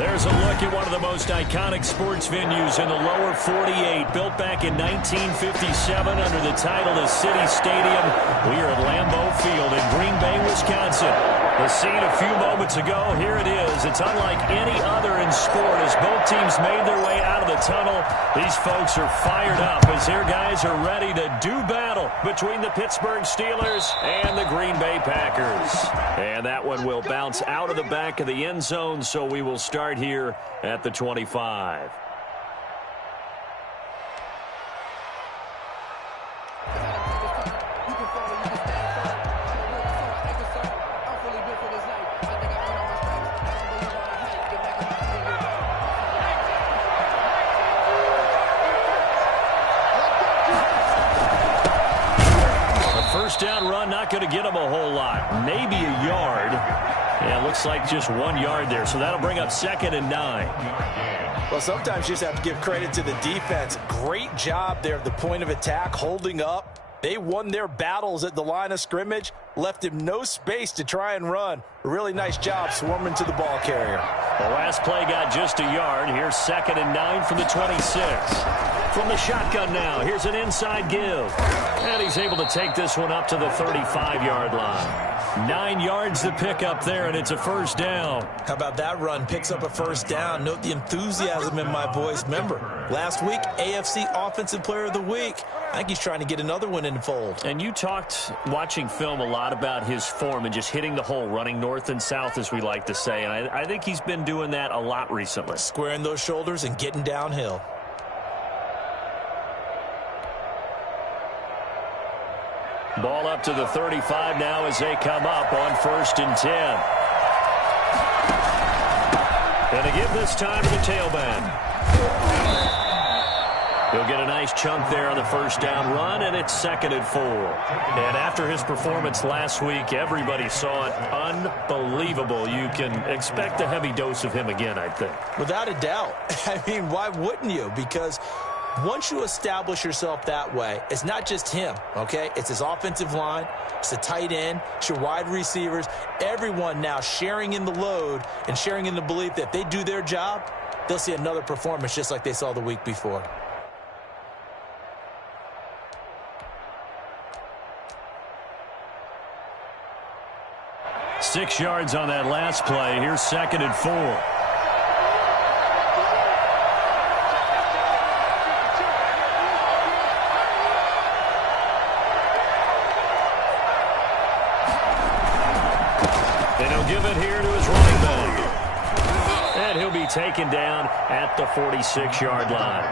There's a look at one of the most iconic sports venues in the lower 48, built back in 1957 under the title of City Stadium. We are at Lambeau Field in Green Bay, Wisconsin. The scene a few moments ago, here it is. It's unlike any other in sport as both teams made their way out of the tunnel. These folks are fired up as their guys are ready to do battle between the Pittsburgh Steelers and the Green Bay Packers. And that one will bounce out of the back of the end zone, so we will start here at the 25. First down run, not going to get him a whole lot. Maybe a yard. Yeah, looks like just 1 yard there. So that'll bring up 2nd and 9. Well, sometimes you just have to give credit to the defense. Great job there at the point of attack, holding up. They won their battles at the line of scrimmage, left him no space to try and run. A really nice job swarming to the ball carrier. The last play got just a yard. Here's 2nd and 9 from the 26. From the shotgun now, here's an inside give. And he's able to take this one up to the 35-yard line. 9 yards to pick up there, and it's a first down. How about that run? Picks up a first down. Note the enthusiasm in my voice. Remember, last week, AFC Offensive Player of the Week. I think he's trying to get another one in the fold. And you talked, watching film, a lot about his form and just hitting the hole, running north and south, as we like to say. And I think he's been doing that a lot recently. Squaring those shoulders and getting downhill. Ball up to the 35 now as they come up on 1st and 10. And to give this time to the tailback. He'll get a nice chunk there on the first down run, and it's 2nd and 4. And after his performance last week, everybody saw it. Unbelievable. You can expect a heavy dose of him again, I think. Without a doubt. I mean, why wouldn't you? Because once you establish yourself that way, it's not just him, okay? It's his offensive line, it's the tight end, it's your wide receivers, everyone now sharing in the load and sharing in the belief that if they do their job, they'll see another performance just like they saw the week before. Six yards on that last play. Here's 2nd and 4. Give it here to his running back. And he'll be taken down at the 46-yard line.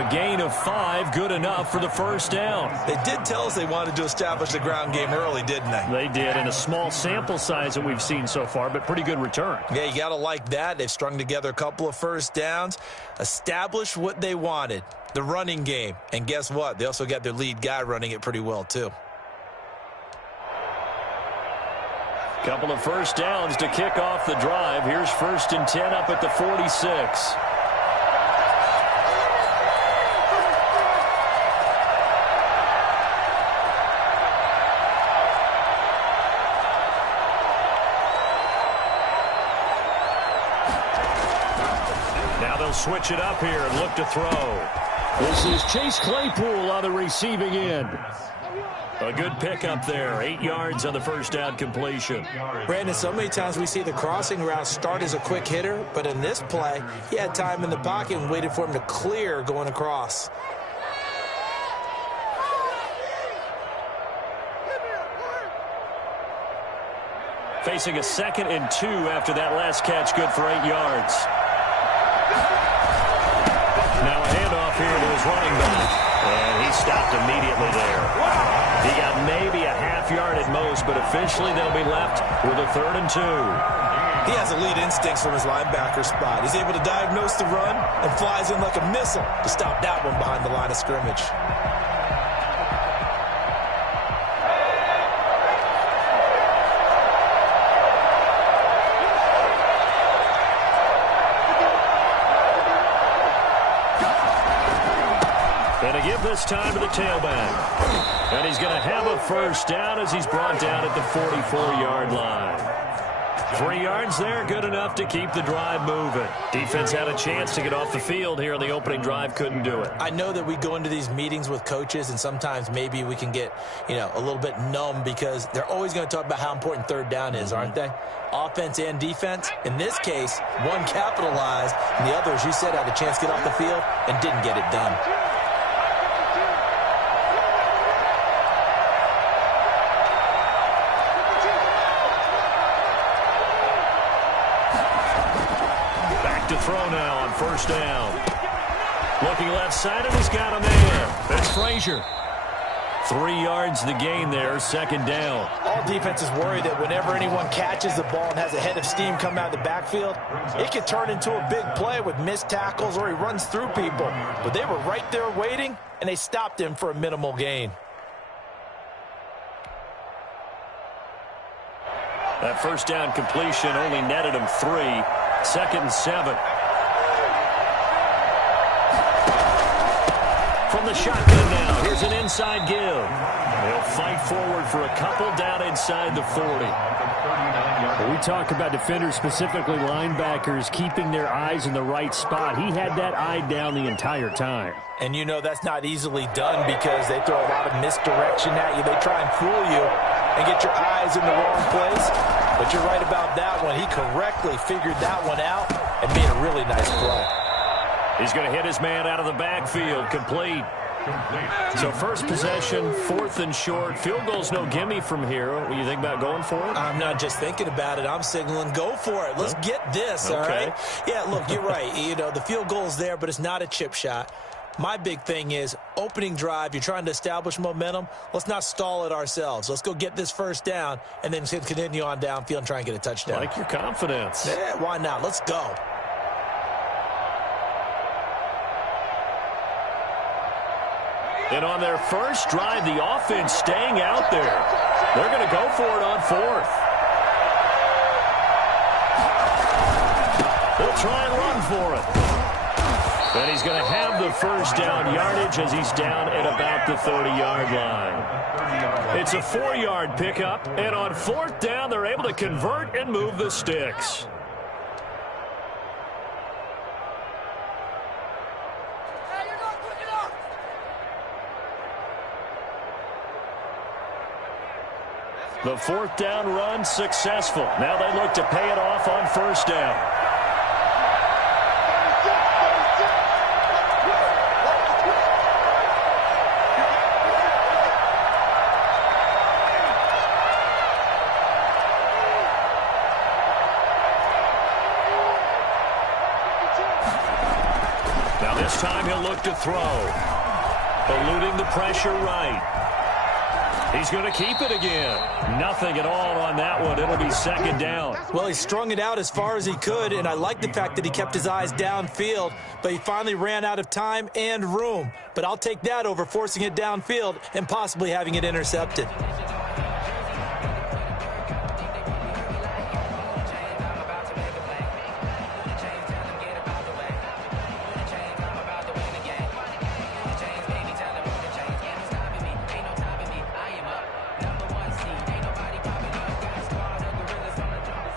A gain of 5, good enough for the first down. They did tell us they wanted to establish the ground game early, didn't they? They did, in a small sample size that we've seen so far, but pretty good return. Yeah, you got to like that. They've strung together a couple of first downs, established what they wanted, the running game. And guess what? They also got their lead guy running it pretty well, too. Couple of first downs to kick off the drive. Here's 1st and 10 up at the 46. Now they'll switch it up here and look to throw. This is Chase Claypool on the receiving end. A good pickup there. 8 yards on the first down completion. Brandon, so many times we see the crossing route start as a quick hitter, but in this play, he had time in the pocket and waited for him to clear going across. Facing a 2nd and 2 after that last catch, good for 8 yards. Now a handoff here to his running back. And he stopped immediately there. He got maybe a half yard at most, but officially they'll be left with a 3rd and 2. He has elite instincts from his linebacker spot. He's able to diagnose the run and flies in like a missile to stop that one behind the line of scrimmage. And to give this time to the tailback. And he's going to have a first down as he's brought down at the 44-yard line. 3 yards there, good enough to keep the drive moving. Defense had a chance to get off the field here on the opening drive, couldn't do it. I know that we go into these meetings with coaches, and sometimes maybe we can get, a little bit numb because they're always going to talk about how important third down is, aren't they? Offense and defense. In this case, one capitalized, and the other, as you said, had a chance to get off the field and didn't get it done. To throw now on first down. Looking left side, and he's got him there. That's Frazier. 3 yards the gain there, second down. All defenses worry that whenever anyone catches the ball and has a head of steam come out of the backfield, it could turn into a big play with missed tackles or he runs through people. But they were right there waiting, and they stopped him for a minimal gain. That first down completion only netted him 3. Second and 7. From the shotgun now, here's an inside give. They'll fight forward for a couple down inside the 40. We talk about defenders, specifically linebackers, keeping their eyes in the right spot. He had that eye down the entire time. And that's not easily done because they throw a lot of misdirection at you. They try and fool you and get your eyes in the wrong place. But you're right about that one. He correctly figured that one out and made a really nice play. He's going to hit his man out of the backfield, complete. So first possession, 4th and short. Field goal's no gimme from here. What do you think about going for it? I'm not just thinking about it. I'm signaling go for it. Let's get this, all right? Yeah, look, you're right. The field goal's there, but it's not a chip shot. My big thing is opening drive. You're trying to establish momentum. Let's not stall it ourselves. Let's go get this first down and then continue on downfield and try and get a touchdown. Like your confidence. Yeah, why not? Let's go. And on their first drive, the offense staying out there. They're going to go for it on 4th. They'll try and run for it. And he's going to have the first down yardage as he's down at about the 30-yard line. It's a 4-yard pickup, and on 4th down, they're able to convert and move the sticks. The 4th down run successful. Now they look to pay it off on first down. Now this time he'll look to throw. Eluding the pressure right. He's going to keep it again. Nothing at all on that one. It'll be second down. Well, he strung it out as far as he could, and I like the fact that he kept his eyes downfield, but he finally ran out of time and room. But I'll take that over forcing it downfield and possibly having it intercepted.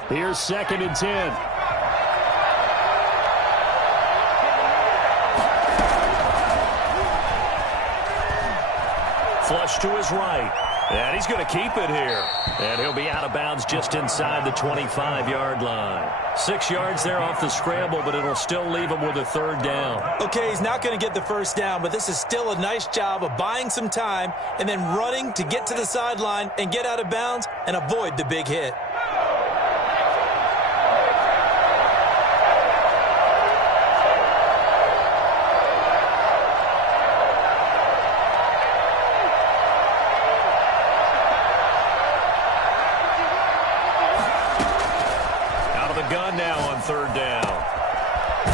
Here's 2nd and 10. Flush to his right. And he's going to keep it here. And he'll be out of bounds just inside the 25-yard line. 6 yards there off the scramble, but it'll still leave him with a 3rd down. Okay, he's not going to get the first down, but this is still a nice job of buying some time and then running to get to the sideline and get out of bounds and avoid the big hit. Gun now on 3rd down.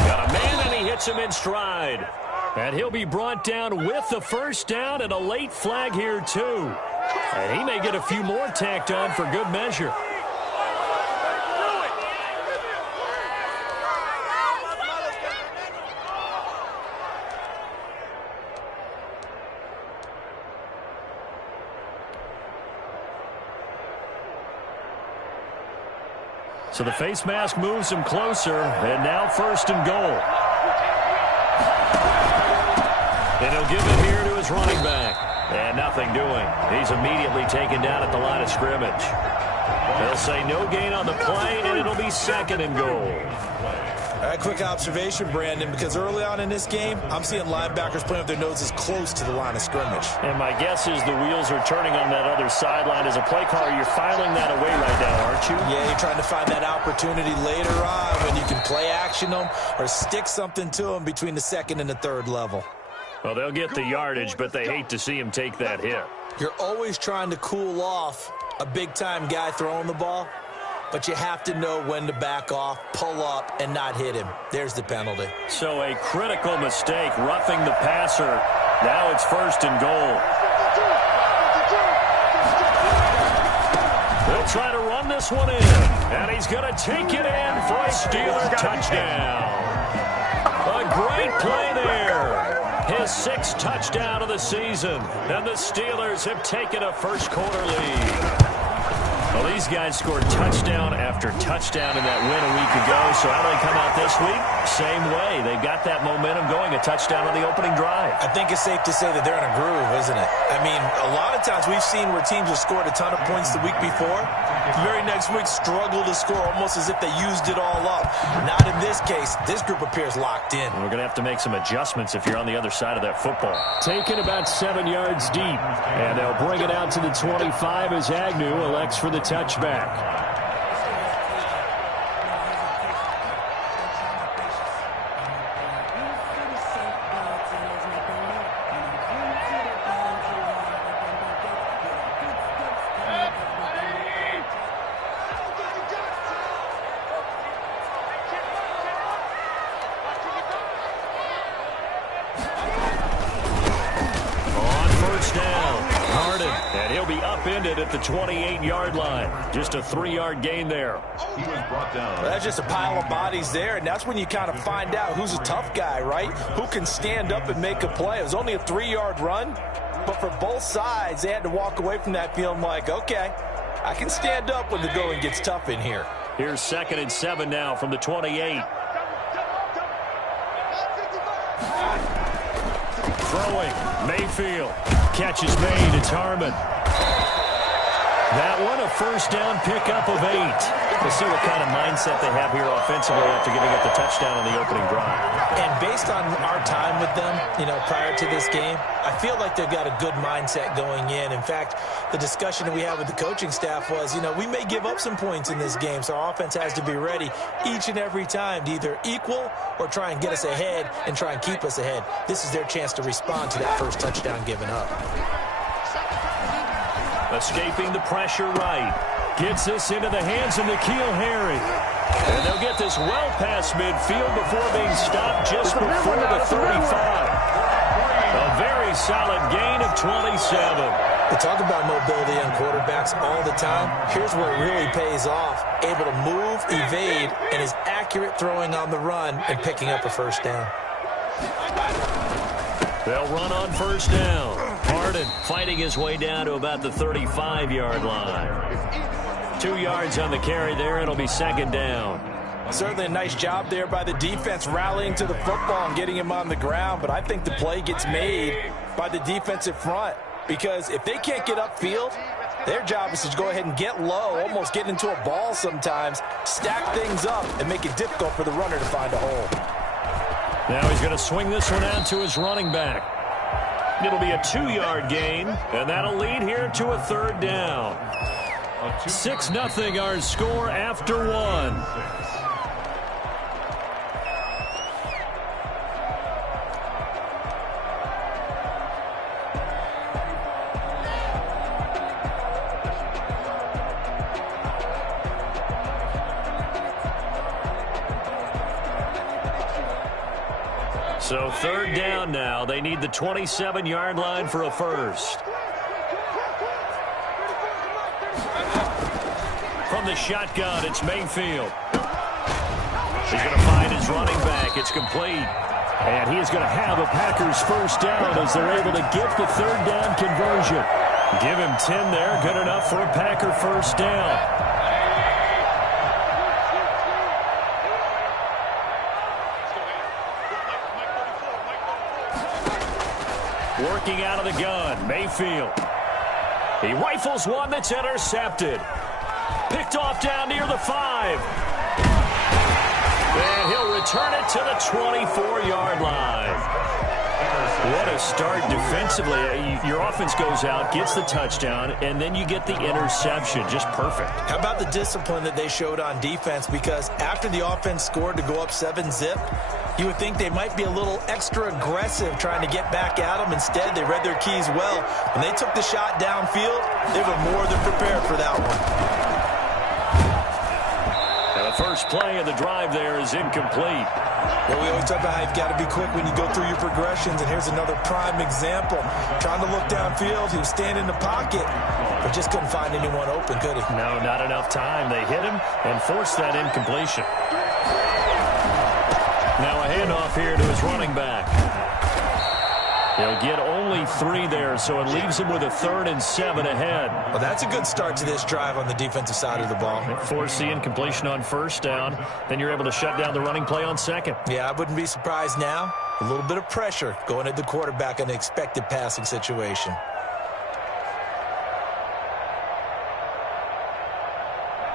Got a man, and he hits him in stride. And he'll be brought down with the first down and a late flag here, too. And he may get a few more tacked on for good measure. So the face mask moves him closer, and now 1st and goal. And he'll give it here to his running back. And nothing doing. He's immediately taken down at the line of scrimmage. They'll say no gain on the play, and it'll be 2nd and goal. A quick observation, Brandon, because early on in this game, I'm seeing linebackers playing with their noses close to the line of scrimmage. And my guess is the wheels are turning on that other sideline. As a play caller, you're filing that away right now, aren't you? Yeah, you're trying to find that opportunity later on when you can play action them or stick something to them between the 2nd and the 3rd level. Well, they'll get the yardage, but they hate to see him take that hit. You're always trying to cool off a big-time guy throwing the ball, but you have to know when to back off, pull up, and not hit him. There's the penalty. So a critical mistake, roughing the passer. Now it's 1st and goal. They'll try to run this one in, and he's going to take it in for a Steeler touchdown. A great play there. His 6th touchdown of the season, and the Steelers have taken a first-quarter lead. Well, these guys scored touchdown after touchdown in that win a week ago, so how do they come out this week? Same way. They've got that momentum going, a touchdown on the opening drive. I think it's safe to say that they're in a groove, isn't it? I mean, a lot of times we've seen where teams have scored a ton of points the week before. The very next week struggle to score almost as if they used it all up. Not in this case. This group appears locked in. We're going to have to make some adjustments if you're on the other side of that football. Taken about 7 yards deep, and they'll bring it out to the 25 as Agnew elects for the touchback. At the 28-yard line. Just a 3-yard gain there. He was brought down. Well, that's just a pile of bodies there, and that's when you kind of find out who's a tough guy, right? Who can stand up and make a play. It was only a 3-yard run, but for both sides, they had to walk away from that feeling like, okay, I can stand up when the going gets tough in here. Here's 2nd and 7 now from the 28. Throwing, Mayfield. Catch is made, it's Harmon. That one, a first down pickup of 8. We'll see what kind of mindset they have here offensively after giving up the touchdown on the opening drive. And based on our time with them, prior to this game, I feel like they've got a good mindset going in. In fact, the discussion that we had with the coaching staff was, we may give up some points in this game, so our offense has to be ready each and every time to either equal or try and get us ahead and try and keep us ahead. This is their chance to respond to that first touchdown given up. Escaping the pressure right. Gets this into the hands of N'Keal Harry. And they'll get this well past midfield before being stopped just before the 35. A very solid gain of 27. They talk about mobility on quarterbacks all the time. Here's where it really pays off. Able to move, evade, and is accurate throwing on the run and picking up a first down. They'll run on first down. Harden fighting his way down to about the 35-yard line. 2 yards on the carry there. It'll be 2nd down. Certainly a nice job there by the defense rallying to the football and getting him on the ground, but I think the play gets made by the defensive front because if they can't get upfield, their job is to go ahead and get low, almost get into a ball sometimes, stack things up, and make it difficult for the runner to find a hole. Now he's going to swing this one out to his running back. It'll be a 2-yard gain, and that'll lead here to a 3rd down. 6-0 our score after 1. So 3rd down now. They need the 27-yard line for a first. From the shotgun, it's Mayfield. He's going to find his running back. It's complete. And he is going to have a Packers first down as they're able to get the 3rd down conversion. Give him 10 there. Good enough for a Packer first down. Working out of the gun, Mayfield. He rifles one that's intercepted. Picked off down near the 5. And he'll return it to the 24-yard line. What a start defensively. Your offense goes out, gets the touchdown, and then you get the interception. Just perfect. How about the discipline that they showed on defense? Because after the offense scored to go up 7-zip, you would think they might be a little extra aggressive trying to get back at them. Instead, they read their keys well. When they took the shot downfield, they were more than prepared for that one. The first play of the drive there is incomplete. Well, we always talk about how you've got to be quick when you go through your progressions, and here's another prime example. Trying to look downfield, he was standing in the pocket, but just couldn't find anyone open, could he? No, not enough time. They hit him and forced that incompletion. Now a handoff here to his running back. He'll get only 3 there, so it leaves him with a 3rd and 7 ahead. Well, that's a good start to this drive on the defensive side of the ball. Force the incompletion on first down. Then you're able to shut down the running play on second. Yeah, I wouldn't be surprised now. A little bit of pressure going at the quarterback in an expected passing situation.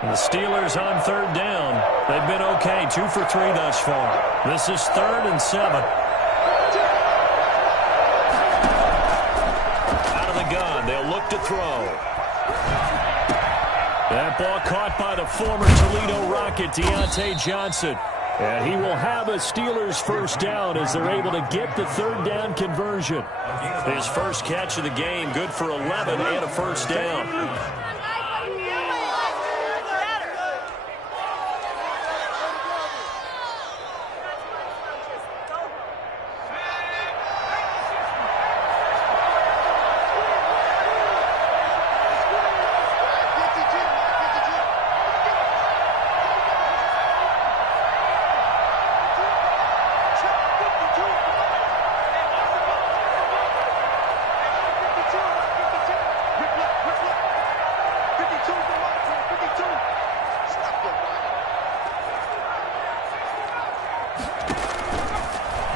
And the Steelers on 3rd down. They've been okay, 2 for 3 thus far. This is 3rd and 7. They'll look to throw. That ball caught by the former Toledo Rocket, Deontay Johnson. And he will have a Steelers first down as they're able to get the 3rd down conversion. His first catch of the game, good for 11 and a first down.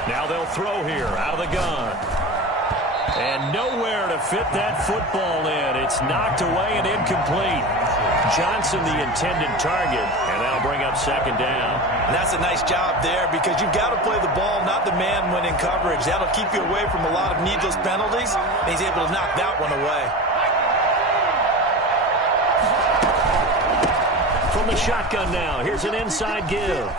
Now they'll throw here out of the gun. And nowhere to fit that football in. It's knocked away and incomplete. Johnson the intended target, and that'll bring up 2nd down. And that's a nice job there because you've got to play the ball, not the man when in coverage. That'll keep you away from a lot of needless penalties, and he's able to knock that one away. From the shotgun now, here's an inside give.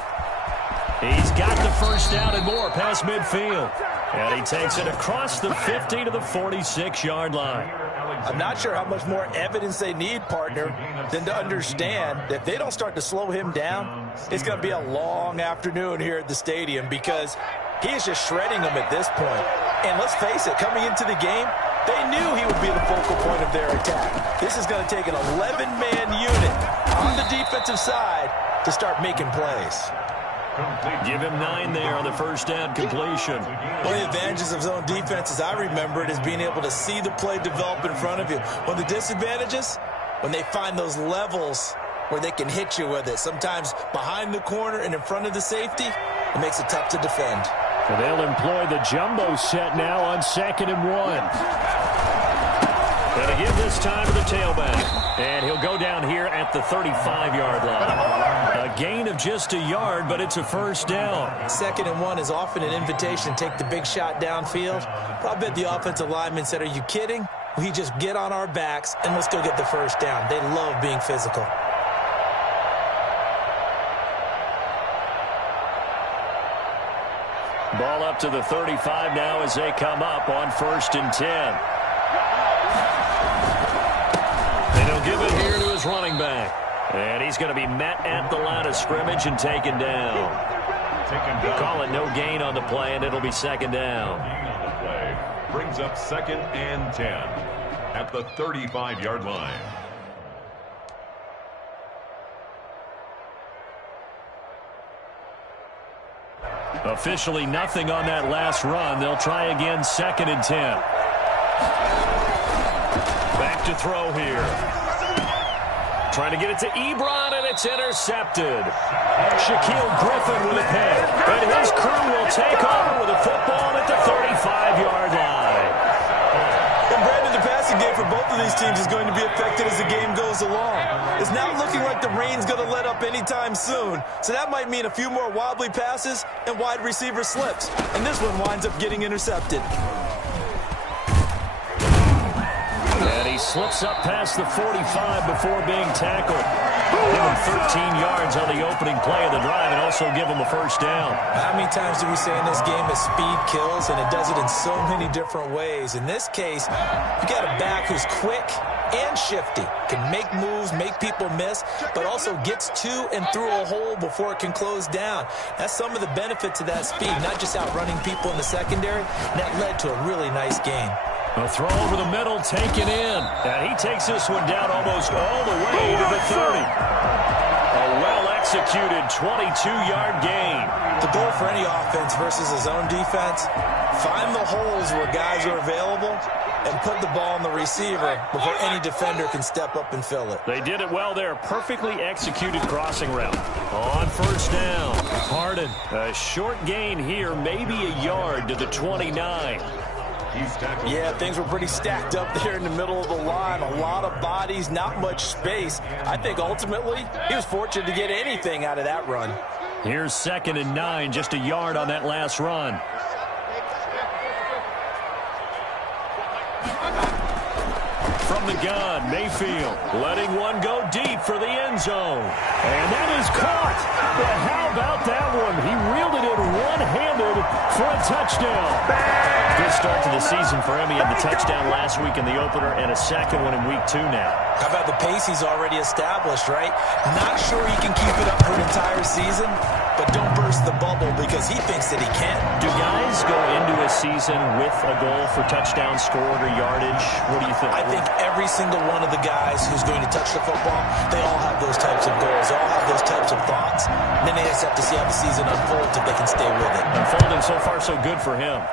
He's got the first down and more past midfield. And he takes it across the 50 to the 46-yard line. I'm not sure how much more evidence they need, partner, than to understand that if they don't start to slow him down, it's going to be a long afternoon here at the stadium because he is just shredding them at this point. And let's face it, coming into the game, they knew he would be the focal point of their attack. This is going to take an 11-man unit on the defensive side to start making plays. Give him 9 there on the first down completion. One of the advantages of zone defense, as I remember it, is being able to see the play develop in front of you. One of the disadvantages, when they find those levels where they can hit you with it, sometimes behind the corner and in front of the safety, it makes it tough to defend. So they'll employ the jumbo set now on 2nd and 1. Going to give this time to the tailback. And he'll go down here at the 35-yard line. A gain of just a yard, but it's a first down. 2nd and 1 is often an invitation to take the big shot downfield. But I bet the offensive lineman said, are you kidding? We just get on our backs and let's go get the first down. They love being physical. Ball up to the 35 now as they come up on 1st and 10. And he'll give it here to his running back. And he's going to be met at the line of scrimmage and taken down. Call it no gain on the play, and it'll be 2nd down. Brings up 2nd and 10 at the 35-yard line. Officially nothing on that last run. They'll try again 2nd and 10. Back to throw here. Trying to get it to Ebron, and it's intercepted. Shaquille Griffin with a pick. But his crew will take over with a football at the 35-yard line. these teams is going to be affected as the game goes along. It's not looking like the rain's going to let up anytime soon, so that might mean a few more wobbly passes and wide receiver slips, and this one winds up getting intercepted. And he slips up past the 45 before being tackled. Give him 13 yards on the opening play of the drive and also give him a first down. How many times do we say in this game that speed kills, and it does it in so many different ways? In this case, you got a back who's quick and shifty, can make moves, make people miss, but also gets to and through a hole before it can close down. That's some of the benefits of that speed, not just outrunning people in the secondary, and that led to a really nice gain. A throw over the middle, taken in. And he takes this one down almost all the way to the 30. A well-executed 22-yard gain. The goal for any offense versus his own defense, find the holes where guys are available and put the ball on the receiver before any defender can step up and fill it. They did it well there. Perfectly executed crossing route. On first down, Harden. A short gain here, maybe a yard to the 29. Yeah, things were pretty stacked up there in the middle of the line. A lot of bodies, not much space. I think ultimately he was fortunate to get anything out of that run. Here's 2nd and 9, just a yard on that last run. From the gun, Mayfield letting one go deep for the end zone. And that is caught. But how about that one? He reeled it in one-handed for a touchdown. Good start to the season for him. He had the touchdown last week in the opener and a second one in week 2 now. How about the pace he's already established, right? Not sure he can keep it up for an entire season, but don't burst the bubble because he thinks that he can. Do guys go into a season with a goal for touchdown scored or yardage? What do you think? I think every single one of the guys who's going to touch the football, they all have those types of goals. They all have those types of thoughts. And then they just have to see how the season unfolds if they can stay with it. Unfolding so far so good for him.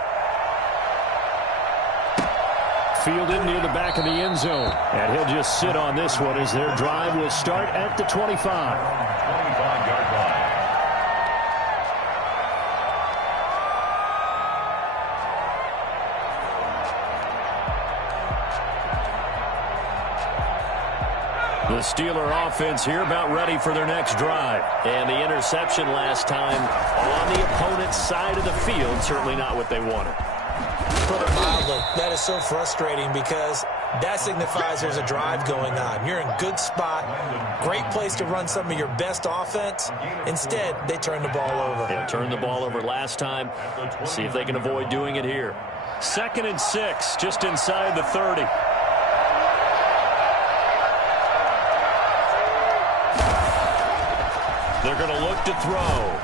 Fielded near the back of the end zone. And he'll just sit on this one as their drive will start at the 25. 25-yard line. The Steeler offense here about ready for their next drive. And the interception last time on the opponent's side of the field, certainly not what they wanted. Put it mildly, that is so frustrating because that signifies there's a drive going on. You're in good spot, great place to run some of your best offense. Instead, they turn the ball over. They turned the ball over last time. See if they can avoid doing it here. 2nd and 6, just inside the 30. They're going to look to throw.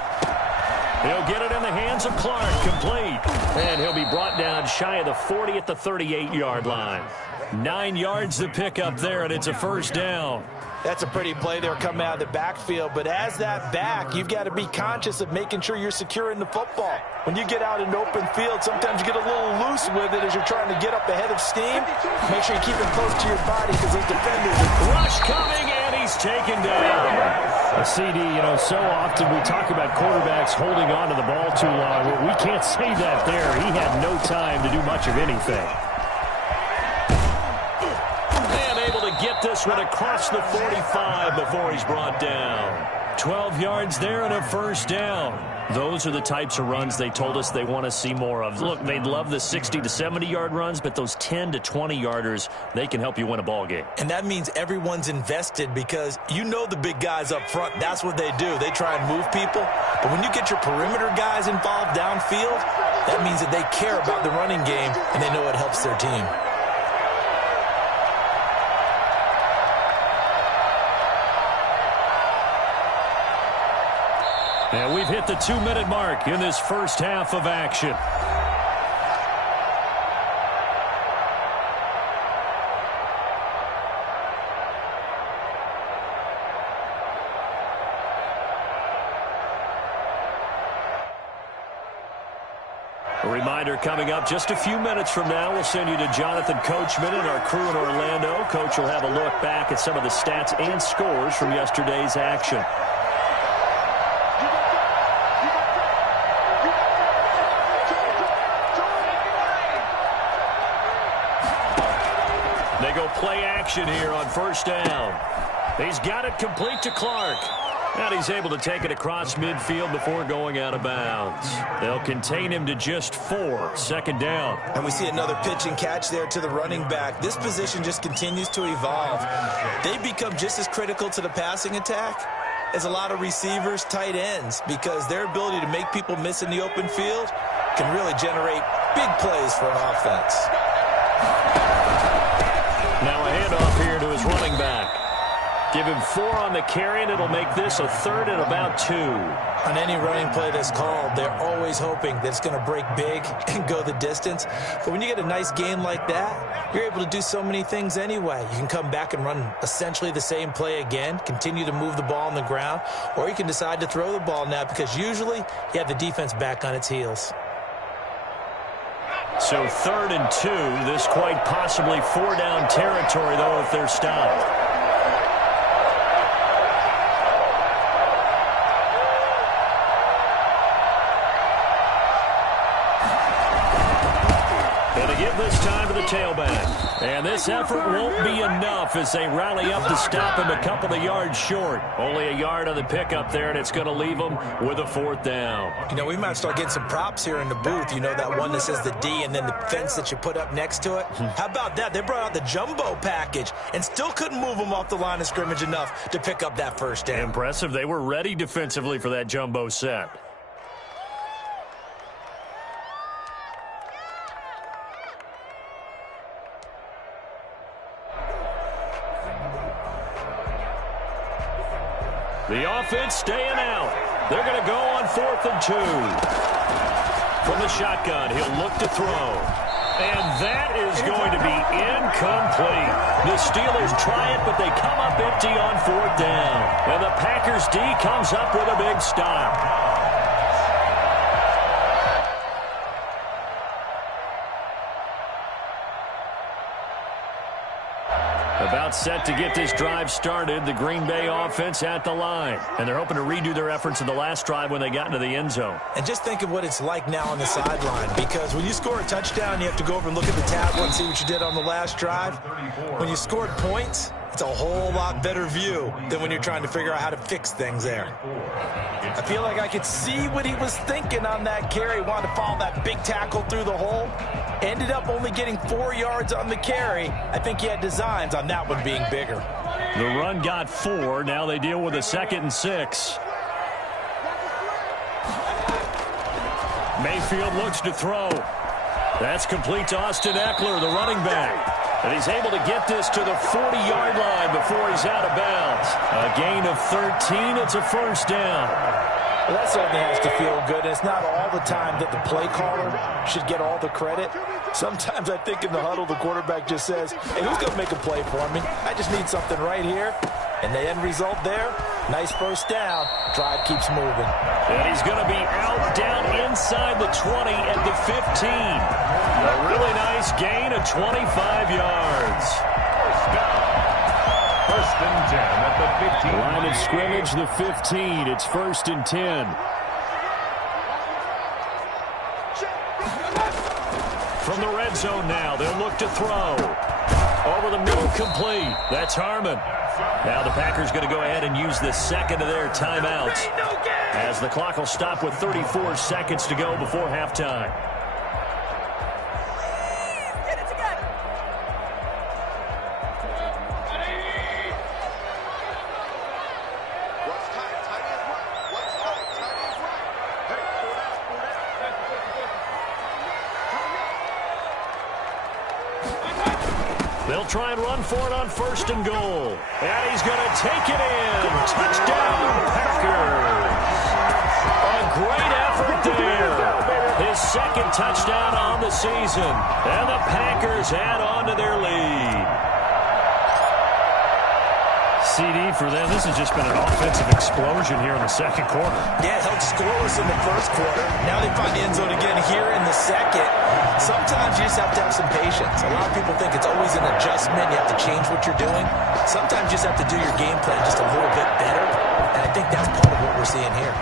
He'll get it in the hands of Clark, complete. And he'll be brought down shy of the 40 at the 38-yard line. 9 yards to pick up there, and it's a first down. That's a pretty play there coming out of the backfield, but as that back, you've got to be conscious of making sure you're securing the football. When you get out in open field, sometimes you get a little loose with it as you're trying to get up ahead of steam. Make sure you keep it close to your body because those defenders are... Rush coming, and he's taken down. A CD, so often we talk about quarterbacks holding on to the ball too long. We can't say that there. He had no time to do much of anything. And able to get this one across the 45 before he's brought down. 12 yards there and a first down. Those are the types of runs they told us they want to see more of. Look, they'd love the 60 to 70-yard runs, but those 10 to 20-yarders, they can help you win a ball game. And that means everyone's invested because the big guys up front, that's what they do. They try and move people. But when you get your perimeter guys involved downfield, that means that they care about the running game and they know it helps their team. And we've hit the 2-minute mark in this first half of action. A reminder coming up just a few minutes from now, we'll send you to Jonathan Coachman and our crew in Orlando. Coach will have a look back at some of the stats and scores from yesterday's action. They go go play action here on first down. He's got it complete to Clark. And he's able to take it across midfield before going out of bounds. They'll contain him to just 4, second down. And we see another pitch and catch there to the running back. This position just continues to evolve. They become just as critical to the passing attack as a lot of receivers, tight ends, because their ability to make people miss in the open field can really generate big plays for an offense. Now a handoff here to his running back. Give him 4 on the carry, and it'll make this a 3rd and about 2. On any running play that's called, they're always hoping that it's going to break big and go the distance. But when you get a nice game like that, you're able to do so many things anyway. You can come back and run essentially the same play again, continue to move the ball on the ground, or you can decide to throw the ball now because usually you have the defense back on its heels. So 3rd and 2, this quite possibly 4-down territory, though, if they're stopped. Give this time to the tailback. And this effort won't be enough as they rally up to stop him a couple of yards short. Only a yard on the pickup there, and it's going to leave him with a 4th down. You know, we might start getting some props here in the booth. You know, that one that says the D and then the fence that you put up next to it. How about that? They brought out the jumbo package and still couldn't move him off the line of scrimmage enough to pick up that first down. Impressive. They were ready defensively for that jumbo set. The offense staying out. They're going to go on 4th and 2. From the shotgun, he'll look to throw. And that is going to be incomplete. The Steelers try it, but they come up empty on 4th down. And the Packers D comes up with a big stop. About set to get this drive started. The Green Bay offense at the line. And they're hoping to redo their efforts in the last drive when they got into the end zone. And just think of what it's like now on the sideline, because when you score a touchdown, you have to go over and look at the tablet and see what you did on the last drive. When you scored points, it's a whole lot better view than when you're trying to figure out how to fix things there. I feel like I could see what he was thinking on that carry. Wanted to follow that big tackle through the hole. Ended up only getting 4 yards on the carry. I think he had designs on that one being bigger. The run got 4. Now they deal with a 2nd and 6. Mayfield looks to throw. That's complete to Austin Eckler, the running back. And he's able to get this to the 40-yard line before he's out of bounds. A gain of 13. It's a first down. Well, that certainly has to feel good. And it's not all the time that the play caller should get all the credit. Sometimes I think in the huddle, the quarterback just says, hey, who's going to make a play for me? I just need something right here. And the end result there, nice first down. Drive keeps moving. And he's going to be out down inside the 20 at the 15. A really nice gain of 25 yards. First and 10 at the 15. Line of scrimmage, the 15. It's 1st and 10. From the red zone now, they'll look to throw. Over the middle, complete. That's Harmon. Now the Packers going to go ahead and use the second of their timeouts, as the clock will stop with 34 seconds to go before halftime. They'll try and run for it on 1st and goal. And he's going to take it in. Touchdown, Packers. A great effort there. His 2nd touchdown on the season. And the Packers add on to their lead. CD for them. This has just been an offensive explosion here in the 2nd quarter. Yeah, held scoreless in the 1st quarter. Now they find the end zone again here in the 2nd. Sometimes you just have to have some patience. A lot of people think it's always an adjustment. You have to change what you're doing. Sometimes you just have to do your game plan just a little bit better. And I think that's part of what we're seeing here.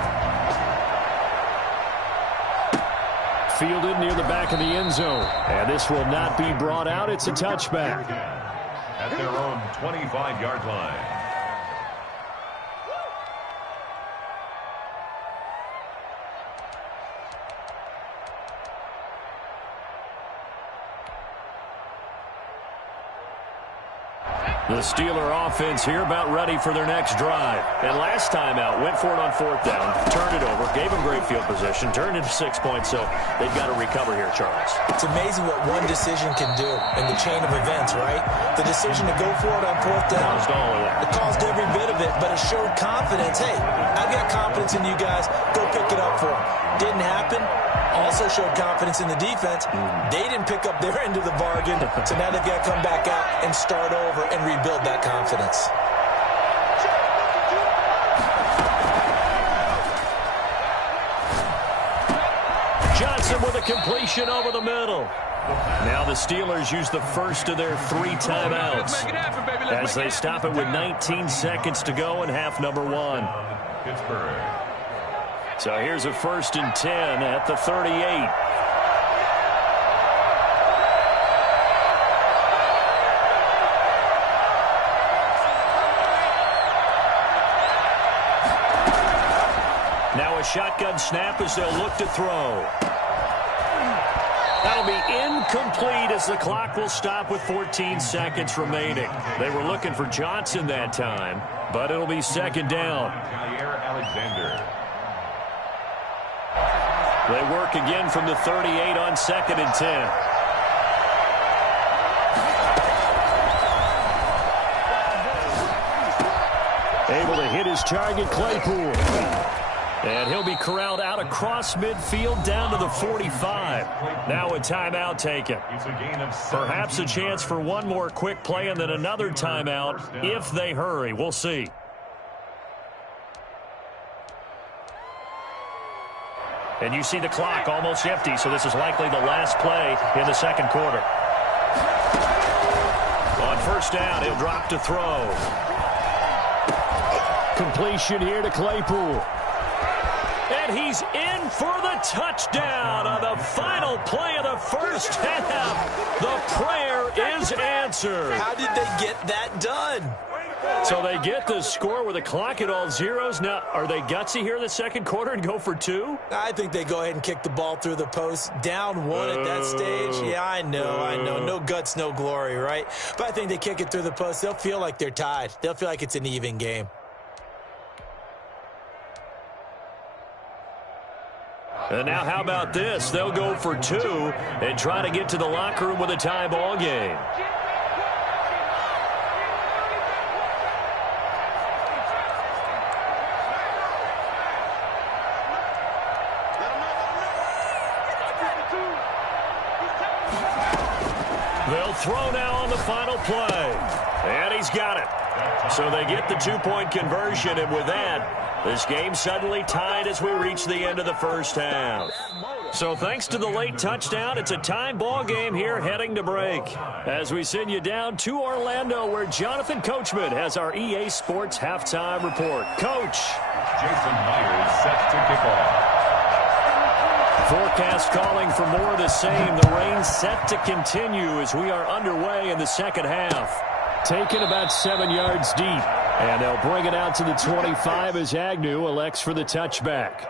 Fielded near the back of the end zone. And this will not be brought out. It's a touchback. at their own 25-yard line. The Steeler offense here about ready for their next drive. And last time out, went for it on 4th down, turned it over, gave them great field position, turned into 6 points, so they've got to recover here, Charles. It's amazing what one decision can do in the chain of events, right? The decision to go for it on 4th down. Caused all of that. It caused every bit of it, but it showed confidence. Hey, I've got confidence in you guys. Go pick it up for them. Didn't happen. Also showed confidence in the defense. They didn't pick up their end of the bargain, so now they've got to come back out and start over and rebuild that confidence. Johnson with a completion over the middle. Now the Steelers use the first of their 3 timeouts as they stop it with 19 seconds to go in half number 1. Pittsburgh. So here's a 1st and 10 at the 38. Now a shotgun snap as they'll look to throw. That'll be incomplete as the clock will stop with 14 seconds remaining. They were looking for Johnson that time, but it'll be 2nd down. Jaire Alexander. They work again from the 38 on 2nd and 10. Able to hit his target, Claypool. And he'll be corralled out across midfield down to the 45. Now a timeout taken. Perhaps a chance for one more quick play and then another timeout if they hurry. We'll see. And you see the clock almost empty, so this is likely the last play in the 2nd quarter. On 1st down, he'll drop to throw. Completion here to Claypool. And he's in for the touchdown on the final play of the 1st half. The prayer is answered. How did they get that done? So they get the score with a clock at all zeros. Now, are they gutsy here in the 2nd quarter and go for 2? I think they go ahead and kick the ball through the post. Down 1 at that stage. Yeah, I know. No guts, no glory, right? But I think they kick it through the post. They'll feel like they're tied. They'll feel like it's an even game. And now how about this? They'll go for 2 and try to get to the locker room with a tie ball game. They'll throw now on the final play. And he's got it. So they get the 2-point conversion, and with that, this game suddenly tied as we reach the end of the 1st half. So thanks to the late touchdown, it's a tie ball game here heading to break. As we send you down to Orlando, where Jonathan Coachman has our EA Sports halftime report. Coach. Jason Myers set to kick off. Forecast calling for more of the same. The rain set to continue as we are underway in the 2nd half. Taken about 7 yards deep. And they'll bring it out to the 25 as Agnew elects for the touchback.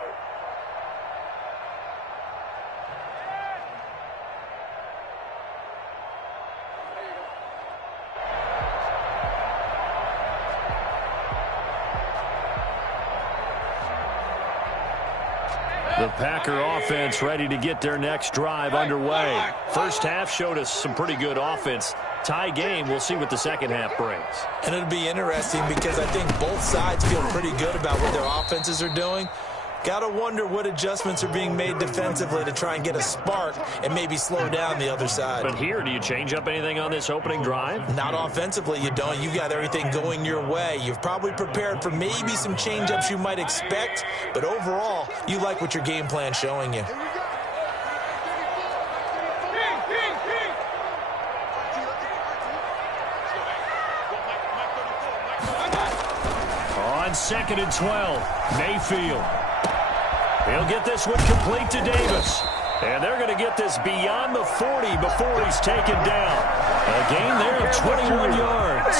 The Packer offense ready to get their next drive underway. 1st half showed us some pretty good offense. Tie game, we'll see what the 2nd half brings. And it'll be interesting because I think both sides feel pretty good about what their offenses are doing. Got to wonder what adjustments are being made defensively to try and get a spark and maybe slow down the other side. But here, do you change up anything on this opening drive? Not offensively, you don't. You've got everything going your way. You've probably prepared for maybe some change-ups you might expect, but overall, you like what your game plan's showing you. On 2nd and 12, Mayfield. He'll get this one complete to Davis. And they're going to get this beyond the 40 before he's taken down. A gain there of 21 yards.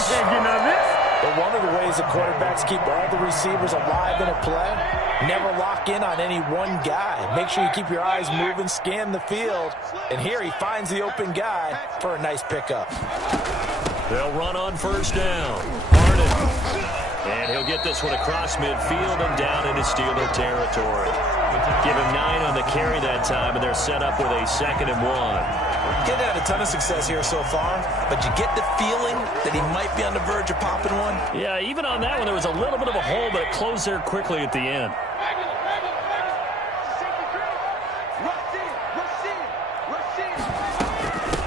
But one of the ways that quarterbacks keep all the receivers alive in a play, never lock in on any one guy. Make sure you keep your eyes moving, scan the field. And here he finds the open guy for a nice pickup. They'll run on first down. Harden. And he'll get this one across midfield and down into Steeler territory. Give him 9 on the carry that time, and they're set up with a 2nd and 1. He's had a ton of success here so far, but you get the feeling that he might be on the verge of popping one. Yeah, even on that one, there was a little bit of a hole, but it closed there quickly at the end.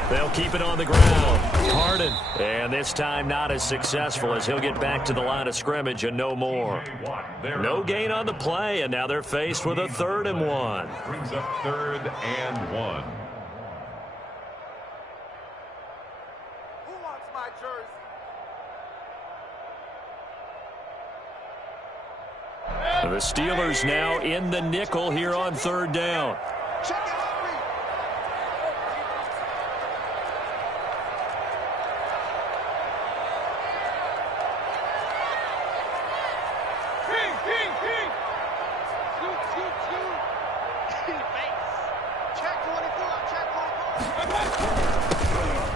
They'll keep it on the ground. Harden. And this time not as successful as he'll get back to the line of scrimmage and no more. No gain on the play, and now they're faced with a 3rd and 1. Brings up 3rd and 1. Who wants my jersey? The Steelers now in the nickel here on 3rd down. Check it out.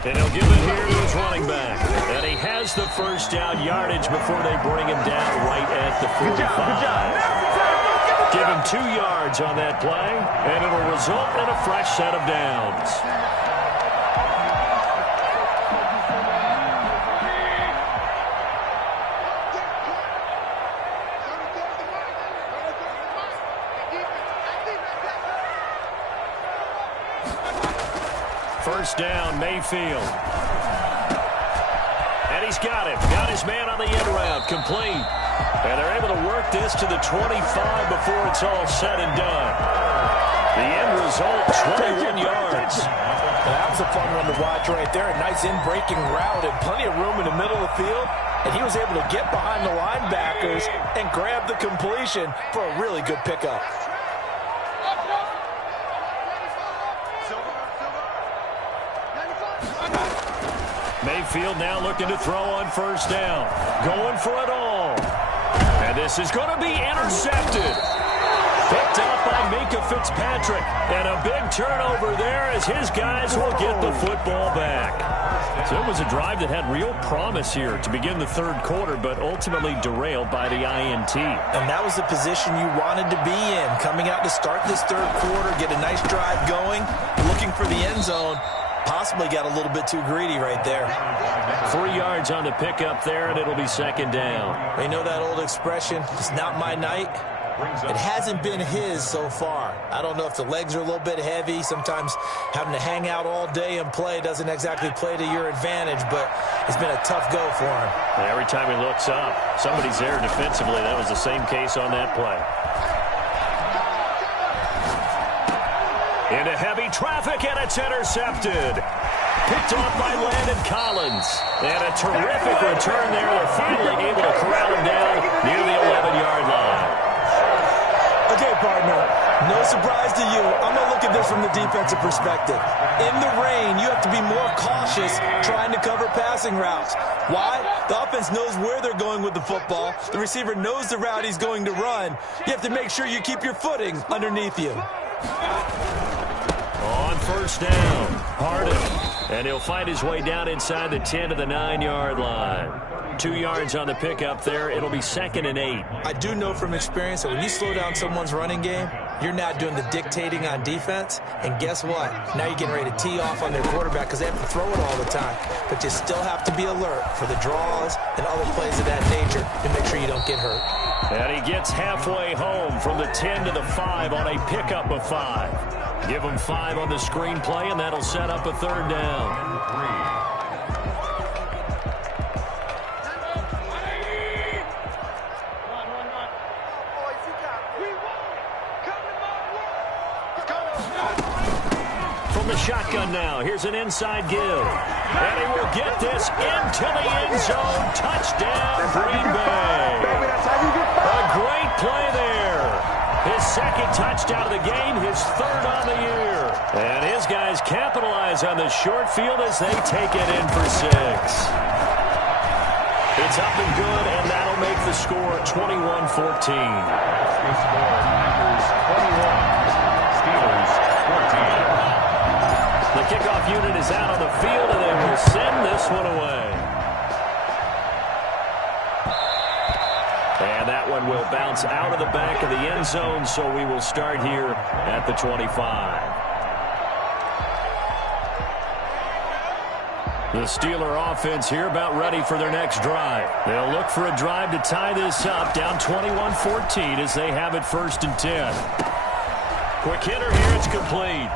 And he'll give it here to his running back. And he has the first down yardage before they bring him down right at the 45. Give him 2 yards on that play, and it'll result in a fresh set of downs. First down, Mayfield. And he's got it. Got his man on the in route, complete. And they're able to work this to the 25 before it's all said and done. The end result, 21 yards. That was a fun one to watch right there. A nice in-breaking route and plenty of room in the middle of the field. And he was able to get behind the linebackers and grab the completion for a really good pickup. Mayfield now looking to throw on first down. Going for it all. And this is going to be intercepted. Picked up by Minkah Fitzpatrick. And a big turnover there as his guys will get the football back. So it was a drive that had real promise here to begin the 3rd quarter, but ultimately derailed by the INT. And that was the position you wanted to be in. Coming out to start this 3rd quarter, get a nice drive going, looking for the end zone. Possibly got a little bit too greedy right there. 3 yards on the pickup there, and it'll be 2nd down. You know that old expression, it's not my night? It hasn't been his so far. I don't know if the legs are a little bit heavy. Sometimes having to hang out all day and play doesn't exactly play to your advantage, but it's been a tough go for him. Every time he looks up, somebody's there defensively. That was the same case on that play. Into heavy traffic, and it's intercepted. Picked off by Landon Collins. And a terrific return there. They're finally able to corral him down near the 11-yard line. Okay, partner, no surprise to you. I'm going to look at this from the defensive perspective. In the rain, you have to be more cautious trying to cover passing routes. Why? The offense knows where they're going with the football. The receiver knows the route he's going to run. You have to make sure you keep your footing underneath you. On first down, Harden. And he'll find his way down inside the 10 to the 9-yard line. 2 yards on the pickup there. It'll be 2nd and 8. I do know from experience that when you slow down someone's running game, you're not doing the dictating on defense. And guess what? Now you're getting ready to tee off on their quarterback because they have to throw it all the time. But you still have to be alert for the draws and other plays of that nature to make sure you don't get hurt. And he gets halfway home from the 10 to the 5 on a pickup of 5. Give him 5 on the screenplay, and that'll set up a 3rd down. From the shotgun now, here's an inside give. And he will get this into the end zone. Touchdown, Green Bay. A great play there. His 2nd touchdown of the game, his 3rd on the year. And his guys capitalize on the short field as they take it in for 6. It's up and good, and that'll make the score 21-14. The score, Packers 21, Steelers 14. The kickoff unit is out on the field, and they will send this one away. And that one will bounce out of the back of the end zone, so we will start here at the 25. The Steeler offense here about ready for their next drive. They'll look for a drive to tie this up, down 21-14 as they have it 1st and 10. Quick hitter here, it's complete.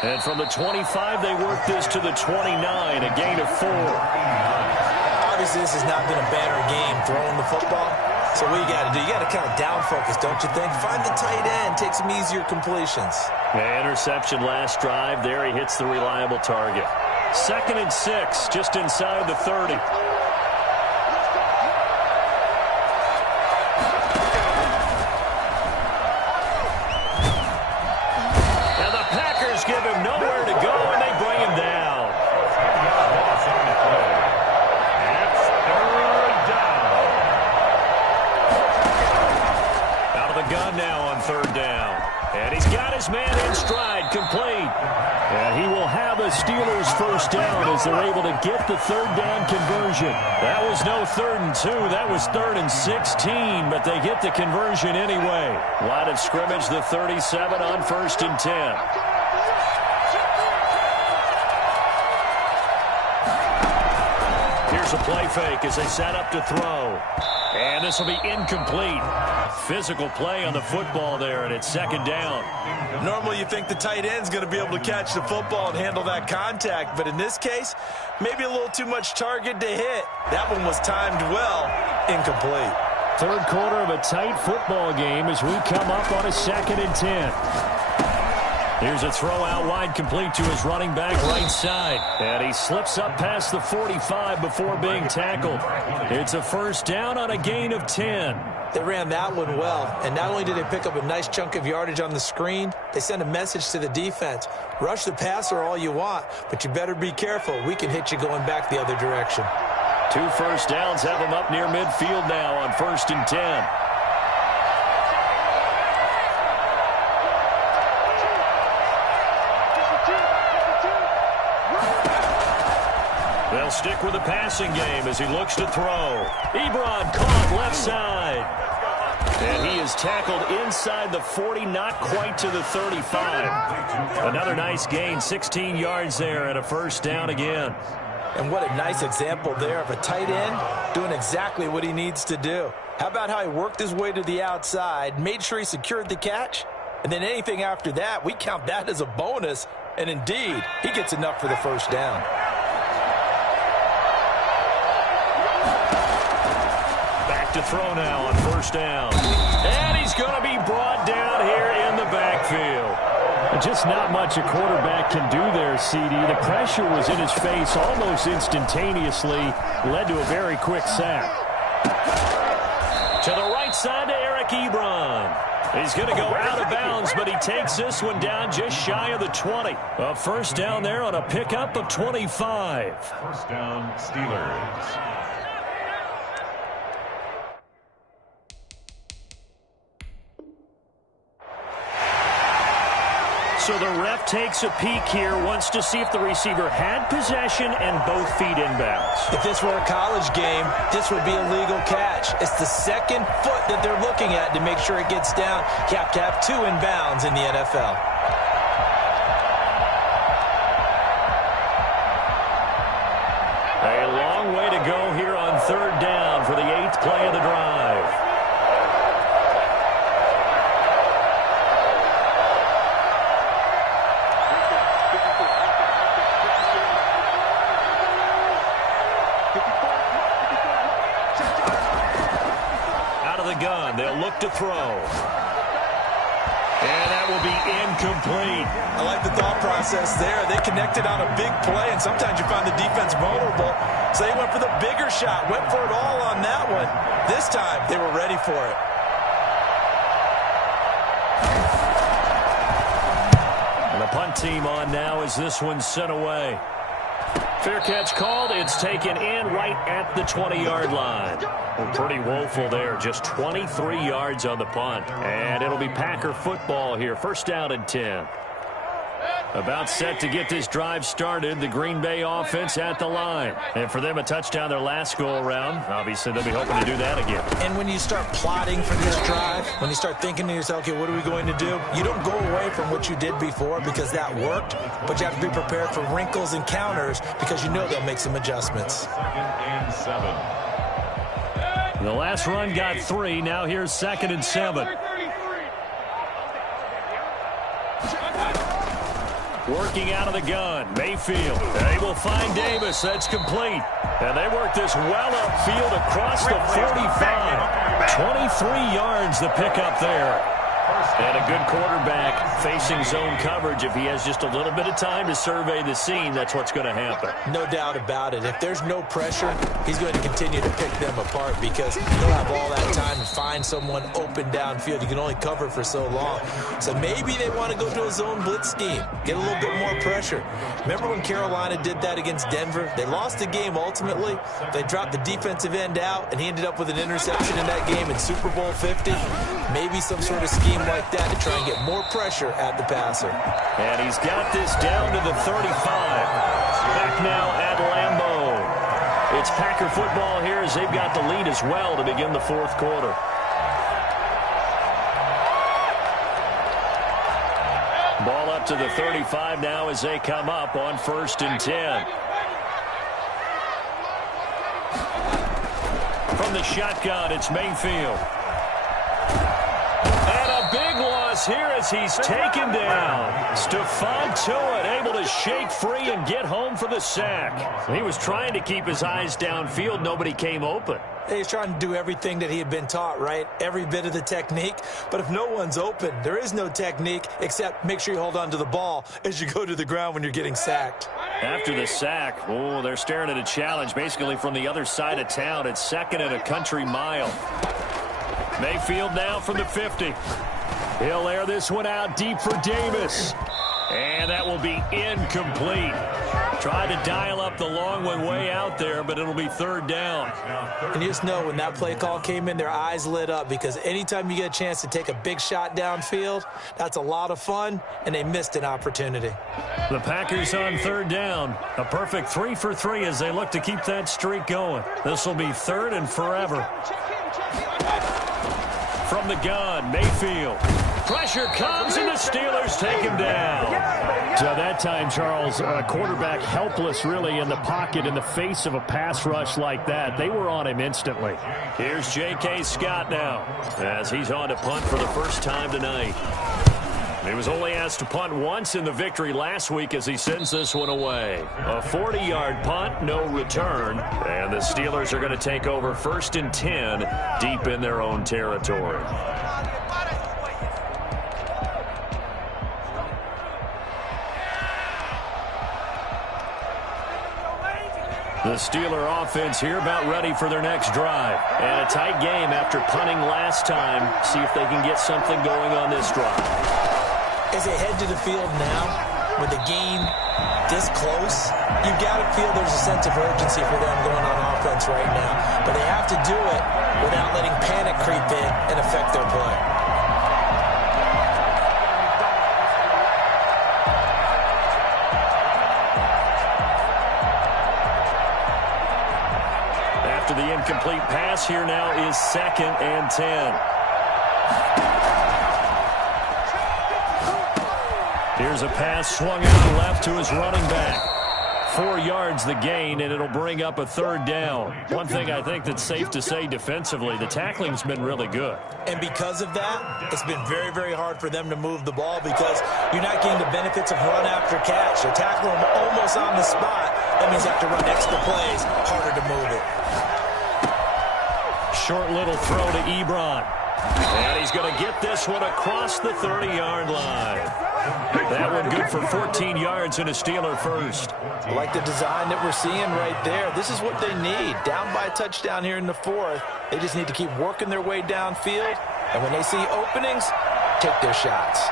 And from the 25, they work this to the 29, a gain of 4. Obviously, this has not been a banner game throwing the football. So what you got to do, you got to kind of down focus, don't you think? Find the tight end, take some easier completions. Interception last drive. There he hits the reliable target. 2nd and 6, just inside the 30. And the Packers give him nowhere to go, and they bring him down. That's 3rd down. Out of the gun now on 3rd down. And he's got his man in stride, complete. And he will have a Steelers 1st down as they're able to get the 3rd down conversion. That was no 3rd and 2. That was 3rd and 16, but they get the conversion anyway. Line of scrimmage, the 37 on 1st and 10. Here's a play fake as they set up to throw. And this will be incomplete. Physical play on the football there, and it's 2nd down. Normally you think the tight end's going to be able to catch the football and handle that contact, but in this case, maybe a little too much target to hit. That one was timed well, incomplete. 3rd quarter of a tight football game as we come up on a 2nd and 10. Here's a throw out wide, complete to his running back right side. And he slips up past the 45 before being tackled. It's a 1st down on a gain of 10. They ran that one well, and not only did they pick up a nice chunk of yardage on the screen, they sent a message to the defense. Rush the passer all you want, but you better be careful. We can hit you going back the other direction. 2 1st downs have them up near midfield now on 1st and 10. They'll stick with the passing game as he looks to throw. Ebron caught left side. And he is tackled inside the 40, not quite to the 35. Another nice gain, 16 yards there, and a 1st down again. And what a nice example there of a tight end doing exactly what he needs to do. How about how he worked his way to the outside, made sure he secured the catch, and then anything after that, we count that as a bonus. And indeed, he gets enough for the 1st down. Back to throw now on 1st down. And he's going to be brought down here in the backfield. Just not much a quarterback can do there, CD. The pressure was in his face almost instantaneously, led to a very quick sack. To the right side to Eric Ebron. He's going to go out of bounds, but he takes this one down just shy of the 20. A 1st down there on a pickup of 25. 1st down, Steelers. So the ref takes a peek here, wants to see if the receiver had possession and both feet inbounds. If this were a college game, this would be a legal catch. It's the 2nd foot that they're looking at to make sure it gets down. You have to have 2 inbounds in the NFL. A long way to go here on 3rd down for the 8th play of the drive. Gun. They'll look to throw. And that will be incomplete. I like the thought process there. They connected on a big play, and sometimes you find the defense vulnerable. So they went for the bigger shot, went for it all on that one. This time, they were ready for it. And the punt team on now as this one's sent away. Fair catch called. It's taken in right at the 20-yard line. Well, pretty woeful there. Just 23 yards on the punt. And it'll be Packer football here. First down and 10. About set to get this drive started. The Green Bay offense at the line. And for them, a touchdown their last go-around. Obviously, they'll be hoping to do that again. And when you start plotting for this drive, when you start thinking to yourself, okay, what are we going to do? You don't go away from what you did before because that worked, but you have to be prepared for wrinkles and counters because you know they'll make some adjustments. Second and 7. The last run got 3. Now here's 2nd and 7. Working out of the gun, Mayfield. They will find Davis. That's complete. And they work this well upfield across the 45. 23 yards the pickup there. And a good quarterback facing zone coverage. If he has just a little bit of time to survey the scene, that's what's going to happen. No doubt about it. If there's no pressure, he's going to continue to pick them apart because he'll have all that time to find someone open downfield. You can only cover for so long. So maybe they want to go to a zone blitz scheme, get a little bit more pressure. Remember when Carolina did that against Denver? They lost the game ultimately. They dropped the defensive end out, and he ended up with an interception in that game in Super Bowl 50. Maybe some sort of scheme like that to try and get more pressure at the passer. And he's got this down to the 35. Back now at Lambeau. It's Packer football here as they've got the lead as well to begin the fourth quarter. Ball up to the 35 now as they come up on 1st and 10. From the shotgun, it's Mayfield. Big loss here as he's taken down. Stephon Tuitt able to shake free and get home for the sack. He was trying to keep his eyes downfield. Nobody came open. He's trying to do everything that he had been taught, right? Every bit of the technique. But if no one's open, there is no technique except make sure you hold on to the ball as you go to the ground when you're getting sacked. After the sack, oh, they're staring at a challenge basically from the other side of town. It's 2nd and a country mile. Mayfield now from the 50. He'll air this one out deep for Davis. And that will be incomplete. Tried to dial up the long one way out there, but it'll be 3rd down. And you just know when that play call came in, their eyes lit up because anytime you get a chance to take a big shot downfield, that's a lot of fun, and they missed an opportunity. The Packers on 3rd down. A perfect 3 for 3 as they look to keep that streak going. This will be 3rd and forever. From the gun, Mayfield. Pressure comes, and the Steelers take him down. So that time, Charles, quarterback helpless really in the pocket in the face of a pass rush like that. They were on him instantly. Here's J.K. Scott now as he's on to punt for the first time tonight. He was only asked to punt once in the victory last week as he sends this one away. A 40-yard punt, no return. And the Steelers are going to take over 1st and 10 deep in their own territory. The Steeler offense here about ready for their next drive. And a tight game after punting last time. See if they can get something going on this drive. As they head to the field now, with the game this close, you've got to feel there's a sense of urgency for them going on offense right now. But they have to do it without letting panic creep in and affect their play. After the incomplete pass, here now is 2nd and 10. Here's a pass swung out left to his running back. 4 yards the gain, and it'll bring up a 3rd down. One thing I think that's safe to say defensively, the tackling's been really good. And because of that, it's been very, very hard for them to move the ball because you're not getting the benefits of run after catch. They're tackling them almost on the spot. That means you have to run extra plays, harder to move it. Short little throw to Ebron. And he's going to get this one across the 30-yard line. That one good for 14 yards and a Steeler first. I like the design that we're seeing right there. This is what they need. Down by a touchdown here in the 4th. They just need to keep working their way downfield. And when they see openings, take their shots.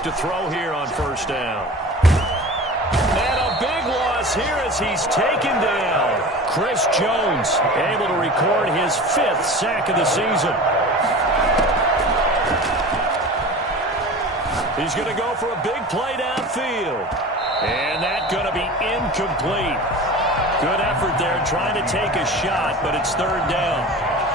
look to throw here on first down. And a big loss here as he's taken down. Chris Jones able to record his 5th sack of the season. He's going to go for a big play downfield. And that's going to be incomplete. Good effort there trying to take a shot, but it's third down.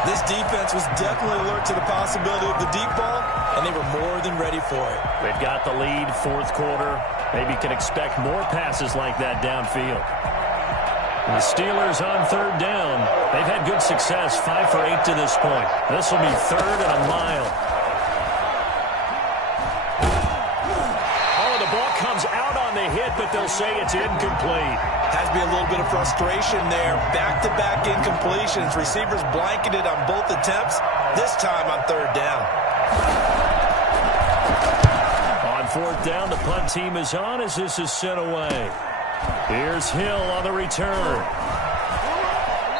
This defense was definitely alert to the possibility of the deep ball, and they were more than ready for it. They've got the lead, fourth quarter. Maybe can expect more passes like that downfield. The Steelers on third down. They've had good success, 5 for 8 to this point. This will be third and a mile. Oh, the ball comes out on the hit, but they'll say it's incomplete. Has to be a little bit of frustration there. Back-to-back incompletions. Receivers blanketed on both attempts, this time on third down. On fourth down, the punt team is on as this is sent away. Here's Hill on the return.